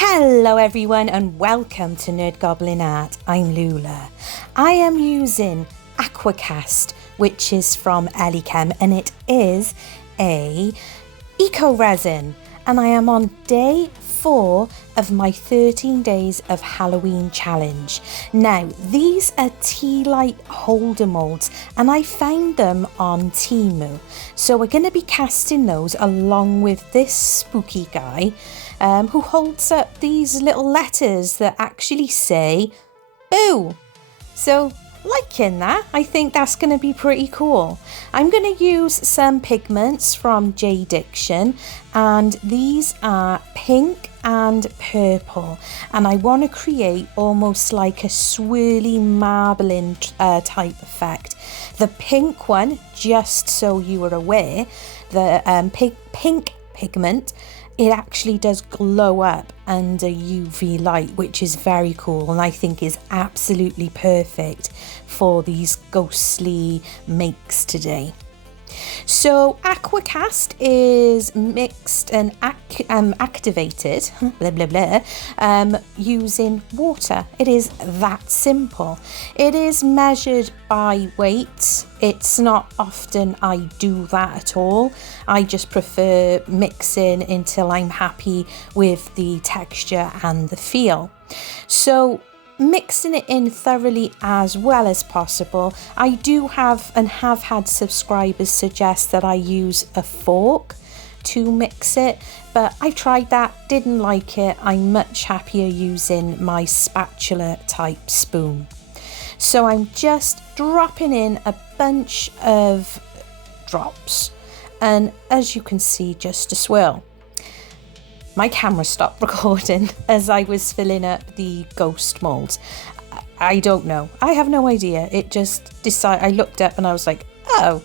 Hello everyone and welcome to Nerd Goblin Art. I'm Lula. I am using Aquacast, which is from Ellichem, and it is a eco resin, and I am on day 4 of my 13 days of Halloween challenge. Now these are Tealight holder molds and I found them on Temu, so we're going to be casting those along with this spooky guy who holds up these little letters that actually say boo. So liking that, I think that's going to be pretty cool. I'm going to use some pigments from J Diction, and these are pink and purple, and I want to create almost like a swirly marbling type effect. The pink one, just so you are aware, the pink pigment, it actually does glow up under UV light, which is very cool and I think is absolutely perfect for these ghostly makes today. So Aquacast is mixed and activated blah, blah, blah, using water. It is that simple. It is measured by weight. It's not often I do that at all. I just prefer mixing until I'm happy with the texture and the feel. So mixing it in thoroughly as well as possible. I do have and have had subscribers suggest that I use a fork to mix it, but I tried that, didn't like it. I'm much happier using my spatula type spoon. So I'm just dropping in a bunch of drops, and as you can see, just a swirl. My camera stopped recording as I was filling up the ghost molds. I don't know. I have no idea. It just decided. I looked up and I was like, oh,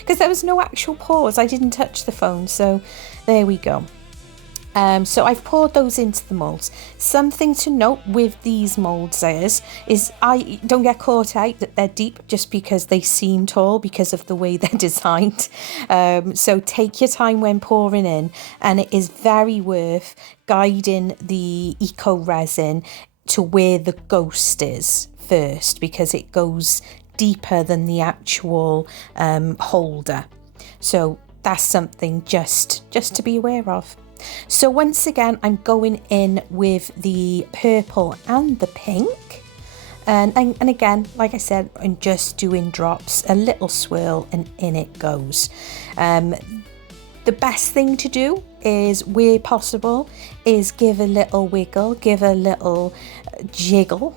because there was no actual pause. I didn't touch the phone. So there we go. So I've poured those into the molds. Something to note with these molds is I don't get caught out that they're deep just because they seem tall because of the way they're designed. So take your time when pouring in, and it is very worth guiding the eco resin to where the ghost is first, because it goes deeper than the actual holder. So that's something just to be aware of. So once again, I'm going in with the purple and the pink, and again, like I said, I'm just doing drops, a little swirl, and in it goes. The best thing to do is, where possible, is give a little wiggle, give a little jiggle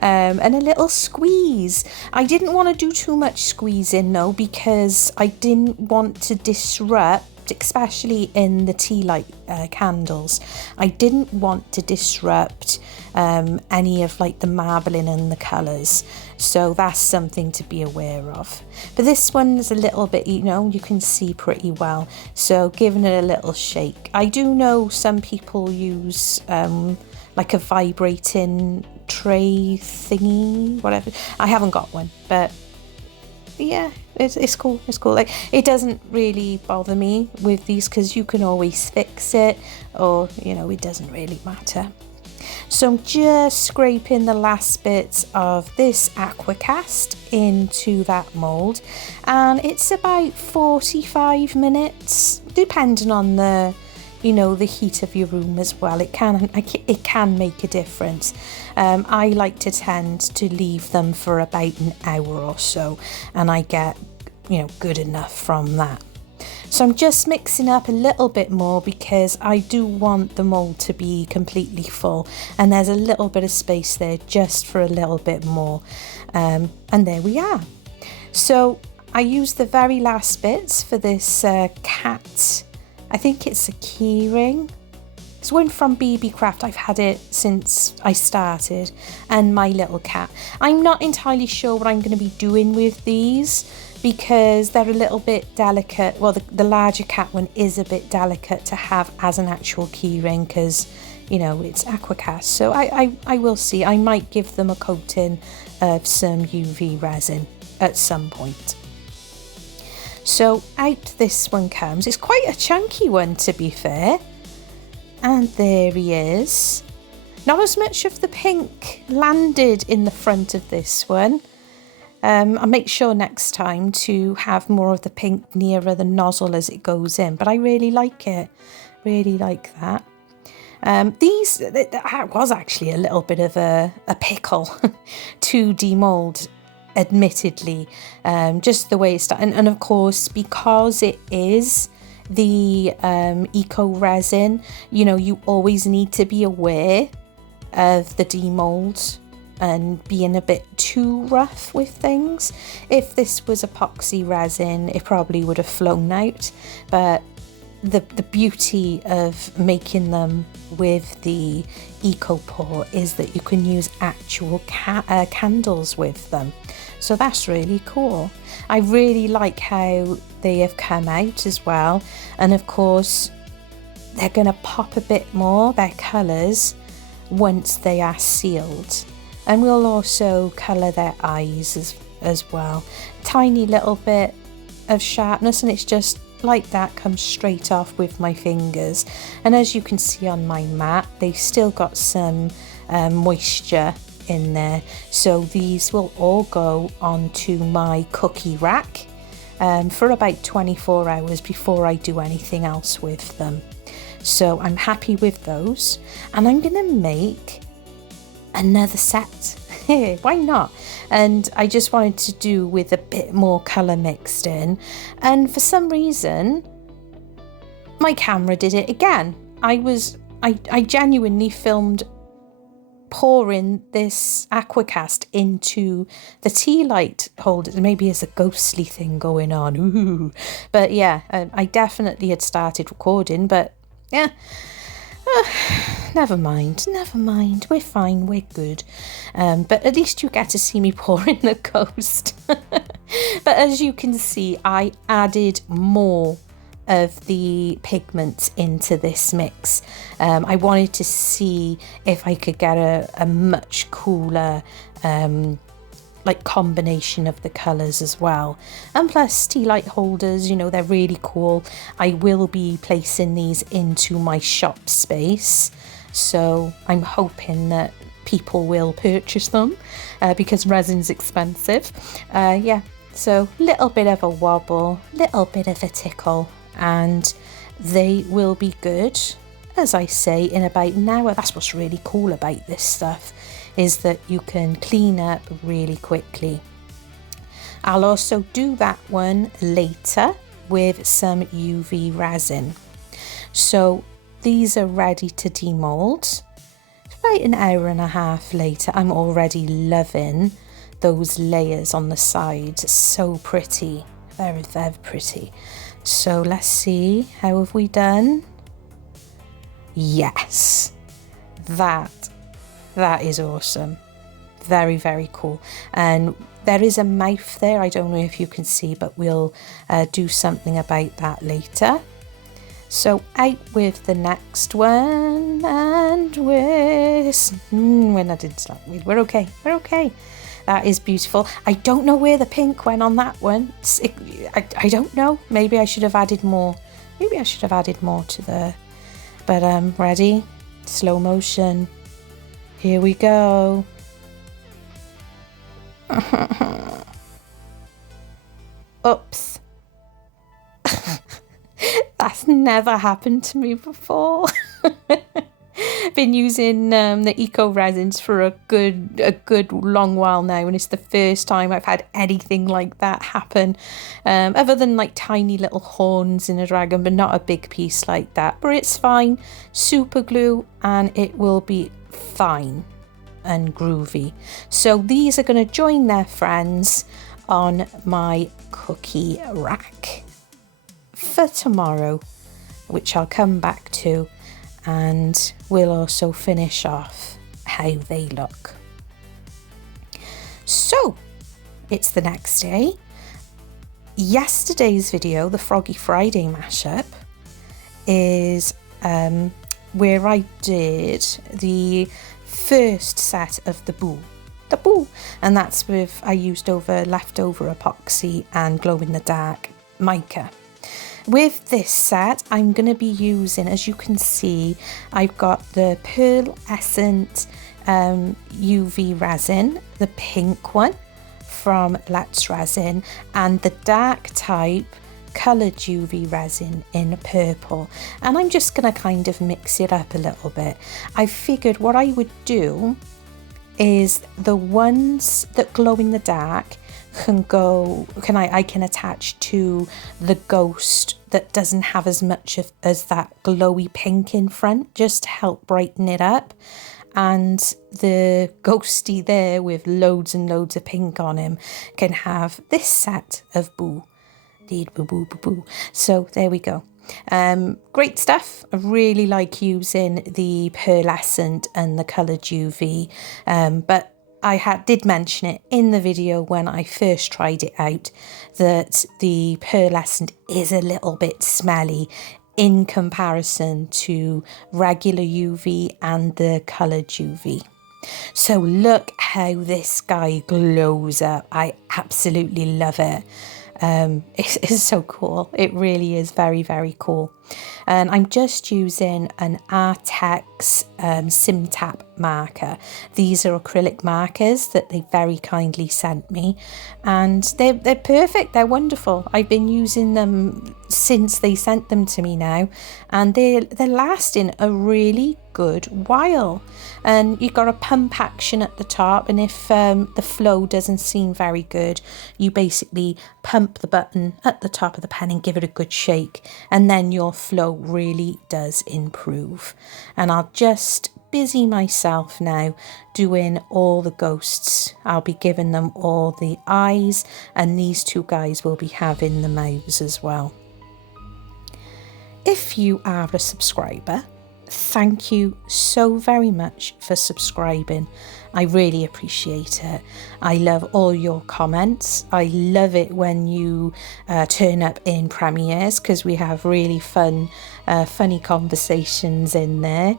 and a little squeeze. I didn't want to do too much squeezing though, because I didn't want to disrupt, especially in the Tealight candles, I didn't want to disrupt any of like the marbling and the colours, so that's something to be aware of. But this one's a little bit, you can see pretty well, so giving it a little shake. I do know some people use like a vibrating tray thingy, whatever. I haven't got one, but yeah, it's cool. It's cool. Like, it doesn't really bother me with these because you can always fix it, or it doesn't really matter. So I'm just scraping the last bits of this Aquacast into that mold, and it's about 45 minutes, depending on the the heat of your room as well. It can make a difference. I like to tend to leave them for about an hour or so, and I get good enough from that. So I'm just mixing up a little bit more because I do want the mold to be completely full, and there's a little bit of space there just for a little bit more, and there we are. So I used the very last bits for this cat. I think it's a keyring. It's one from BB Craft. I've had it since I started, and my little cat. I'm not entirely sure what I'm going to be doing with these because they're a little bit delicate. Well, the larger cat one is a bit delicate to have as an actual keyring because, it's Aquacast. So I will see. I might give them a coating of some UV resin at some point. So out this one comes. It's quite a chunky one, to be fair. And there he is. Not as much of the pink landed in the front of this one. I'll make sure next time to have more of the pink nearer the nozzle as it goes in, but I really like it. Really like that. That was actually a little bit of a pickle to demould, admittedly, just the way it's done. And of course, because it is the eco resin, you know, you always need to be aware of the demould and being a bit too rough with things. If this was epoxy resin, it probably would have flown out, but the beauty of making them with the eco pour is that you can use actual candles with them, so that's really cool. I really like how they have come out as well, and of course they're going to pop a bit more, their colours, once they are sealed. And we'll also colour their eyes as well. Tiny little bit of sharpness, and it's just like that, comes straight off with my fingers. And as you can see on my mat, they've still got some moisture in there. So these will all go onto my cookie rack for about 24 hours before I do anything else with them. So I'm happy with those, and I'm going to make another set. Why not? And I just wanted to do with a bit more colour mixed in, and for some reason my camera did it again. I genuinely filmed pouring this Aquacast into the Tealight holder. Maybe there's a ghostly thing going on. Ooh. But yeah, I definitely had started recording, but yeah. Never mind, we're fine, we're good. But at least you get to see me pouring the ghost. But as you can see, I added more of the pigments into this mix. I wanted to see if I could get a much cooler like combination of the colours as well. And plus Tealight holders, you know, they're really cool. I will be placing these into my shop space, so I'm hoping that people will purchase them because resin's expensive. Yeah, so little bit of a wobble, little bit of a tickle, and they will be good, as I say, in about an hour. That's what's really cool about this stuff, is that you can clean up really quickly. I'll also do that one later with some UV resin. So these are ready to demould. About an hour and a half later, I'm already loving those layers on the sides. So pretty, very, very pretty. So let's see, how have we done? Yes, that is awesome. Very, very cool. And there is a mouth there. I don't know if you can see, but we'll do something about that later. So out with the next one, and we're not in start with. We're okay. We're okay. That is beautiful. I don't know where the pink went on that one. I don't know. Maybe I should have added more. Maybe I should have added more to the. But ready? Slow motion. Here we go. Oops. That's never happened to me before. Been using the eco resins for a good long while now, and it's the first time I've had anything like that happen, other than like tiny little horns in a dragon, but not a big piece like that. But it's fine. Super glue, and it will be fine and groovy. So these are going to join their friends on my cookie rack for tomorrow, which I'll come back to, and we'll also finish off how they look. So it's the next day. Yesterday's video, the Froggy Friday mashup, is where I did the first set of the boo, and that's with, I used leftover epoxy and glow in the dark mica. With this set, I'm going to be using, as you can see, I've got the pearlescent UV resin, the pink one from LOULAHALL Resin, and the dark type coloured UV resin in purple. And I'm just going to kind of mix it up a little bit. I figured what I would do is the ones that glow in the dark I can attach to the ghost that doesn't have as much as that glowy pink in front, just to help brighten it up. And the ghosty there with loads and loads of pink on him can have this set of boo. So there we go. Great stuff. I really like using the pearlescent and the coloured UV, but I did mention it in the video when I first tried it out that the pearlescent is a little bit smelly in comparison to regular UV and the coloured UV. So look how this guy glows up. I absolutely love it. It's so cool. It really is very, very cool. And I'm just using an Arrtx Sim Tap marker. These are acrylic markers that they very kindly sent me, and they're perfect. They're wonderful. I've been using them since they sent them to me now, and they're lasting a really good while. And you've got a pump action at the top, and if the flow doesn't seem very good, you basically pump the button at the top of the pen and give it a good shake, and then your flow really does improve. And I'll just busy myself now doing all the ghosts. I'll be giving them all the eyes, and these two guys will be having the mouths as well. If you are a subscriber, thank you so very much for subscribing. I really appreciate it. I love all your comments. I love it when you turn up in premieres, because we have really funny conversations in there.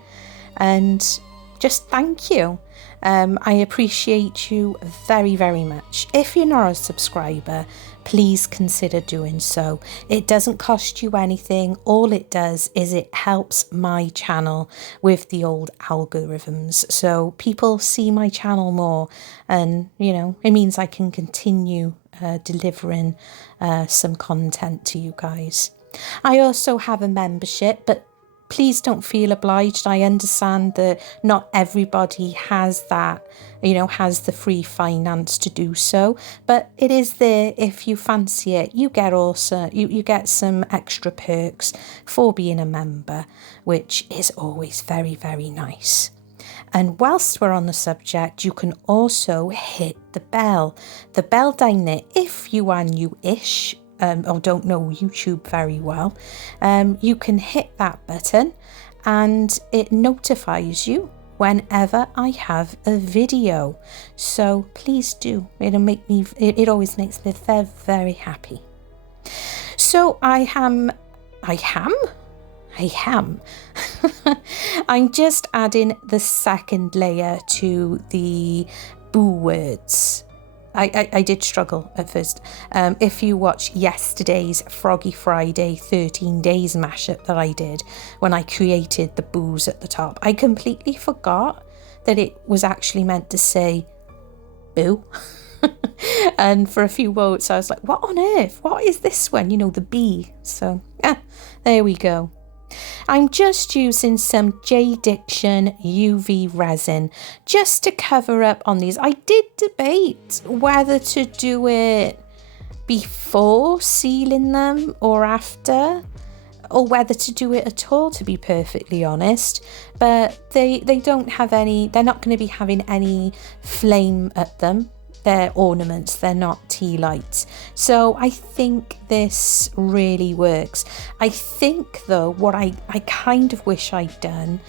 And just thank you. I appreciate you very, very much. If you're not a subscriber, please consider doing so. It doesn't cost you anything. All it does is it helps my channel with the old algorithms, so people see my channel more, and it means I can continue delivering some content to you guys. I also have a membership, but please don't feel obliged. I understand that not everybody has that, has the free finance to do so, but it is there if you fancy it. You get also, you get some extra perks for being a member, which is always very, very nice. And whilst we're on the subject, you can also hit the bell down there. If you are new-ish, or don't know YouTube very well, you can hit that button and it notifies you whenever I have a video. So please do. It always makes me very, very happy. So I'm just adding the second layer to the boo words. I did struggle at first. If you watch yesterday's Froggy Friday 13 days mashup that I did when I created the boos at the top, I completely forgot that it was actually meant to say boo. And for a few moments I was like, what on earth? What is this one? The bee. So there we go. I'm just using some J Diction UV resin just to cover up on these. I did debate whether to do it before sealing them or after, or whether to do it at all, to be perfectly honest. But they don't have any, they're not going to be having any flame at them. They're ornaments, they're not Tealights. So I think this really works. I think though, what I kind of wish I'd done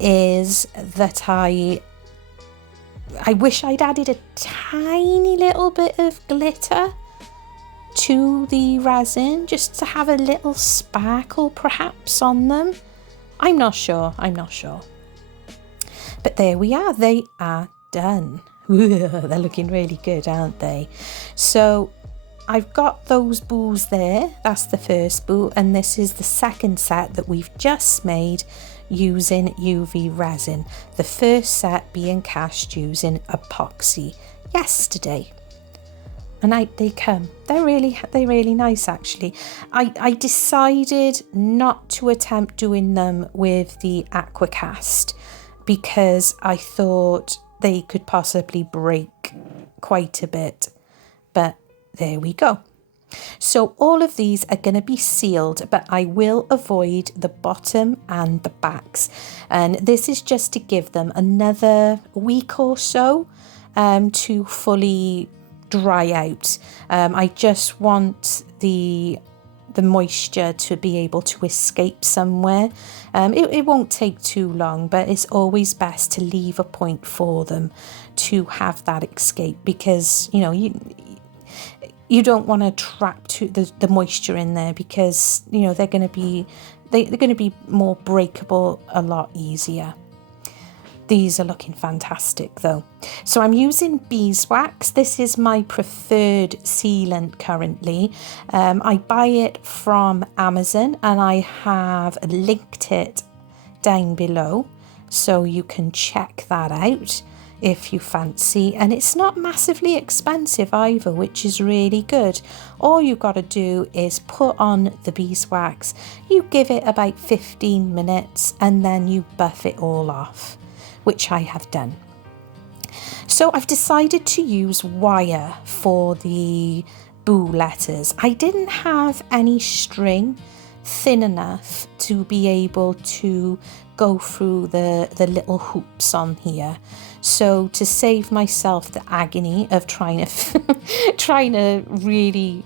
is that I wish I'd added a tiny little bit of glitter to the resin, just to have a little sparkle perhaps on them. I'm not sure. But there we are, they are done. They're looking really good, aren't they? So I've got those boos there. That's the first boo, and this is the second set that we've just made using UV resin. The first set being cast using epoxy yesterday. And out they come. They're really nice actually. I decided not to attempt doing them with the Aquacast because I thought they could possibly break quite a bit. But there we go. So all of these are going to be sealed, but I will avoid the bottom and the backs. And this is just to give them another week or so to fully dry out. I just want the moisture to be able to escape somewhere. It won't take too long, but it's always best to leave a point for them to have that escape, because you know you don't want to trap the moisture in there, because you know they're going to be more breakable a lot easier. These are looking fantastic though. So I'm using beeswax. This is my preferred sealant currently. I buy it from Amazon and I have linked it down below, so you can check that out if you fancy. And it's not massively expensive either, which is really good. All you've got to do is put on the beeswax, you give it about 15 minutes and then you buff it all off, which I have done. So I've decided to use wire for the boo letters. I didn't have any string thin enough to be able to go through the little hoops on here. So to save myself the agony of trying to really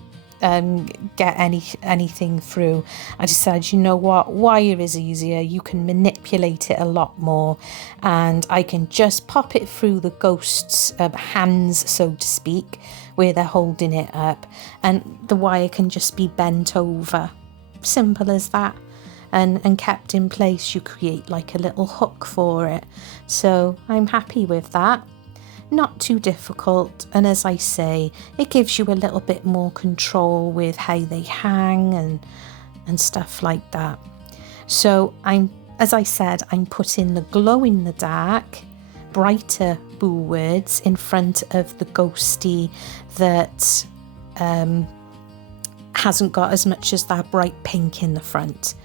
get anything through, I decided, you know what, wire is easier. You can manipulate it a lot more, and I can just pop it through the ghost's hands, so to speak, where they're holding it up, and the wire can just be bent over. Simple as that. And kept in place. You create like a little hook for it. So I'm happy with that. Not too difficult, and as I say, it gives you a little bit more control with how they hang and stuff like that. So as I said, I'm putting the glow in the dark, brighter boo words in front of the ghosty that hasn't got as much as that bright pink in the front.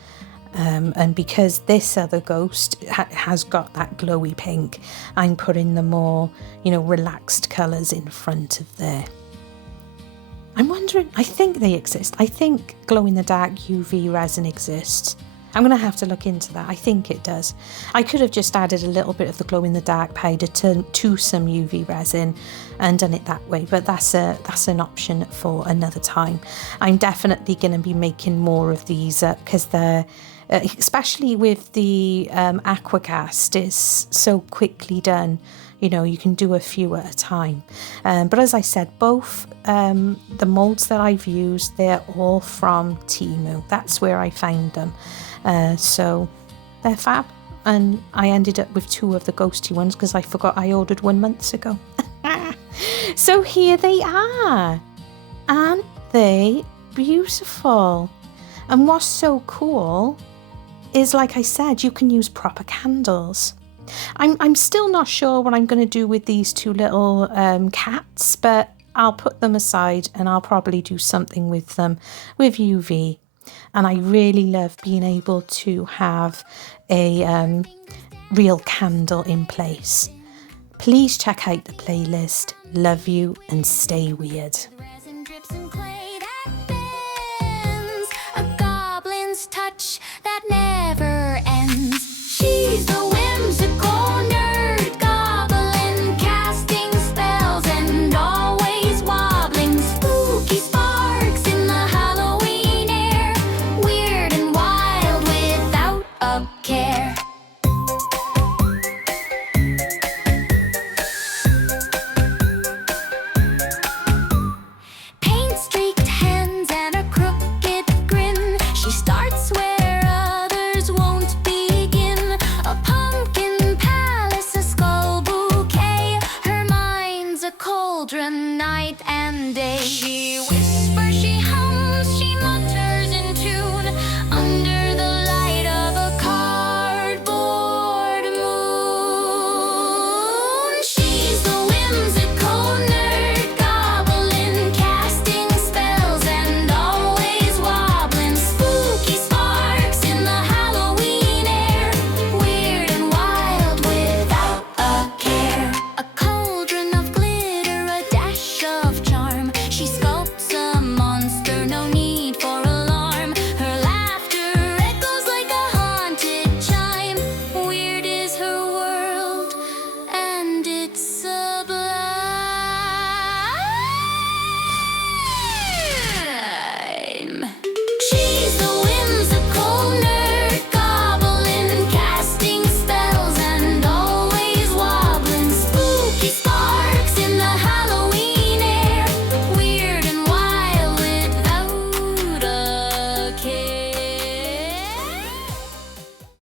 And because this other ghost has got that glowy pink, I'm putting the more, relaxed colours in front of there. I'm wondering, I think they exist. I think glow-in-the-dark UV resin exists. I'm going to have to look into that. I think it does. I could have just added a little bit of the glow-in-the-dark powder to some UV resin and done it that way, but that's an option for another time. I'm definitely going to be making more of these up because they're especially with the Aquacast, it's so quickly done. You can do a few at a time. But as I said, both the moulds that I've used, they're all from Temu. That's where I found them. So they're fab. And I ended up with 2 of the ghosty ones because I forgot I ordered 1 month ago. So here they are. Aren't they beautiful? And what's so cool is, like I said, you can use proper candles. I'm still not sure what I'm going to do with these 2 little cats, but I'll put them aside and I'll probably do something with them with UV. And I really love being able to have a real candle in place. Please check out the playlist. Love you and stay weird.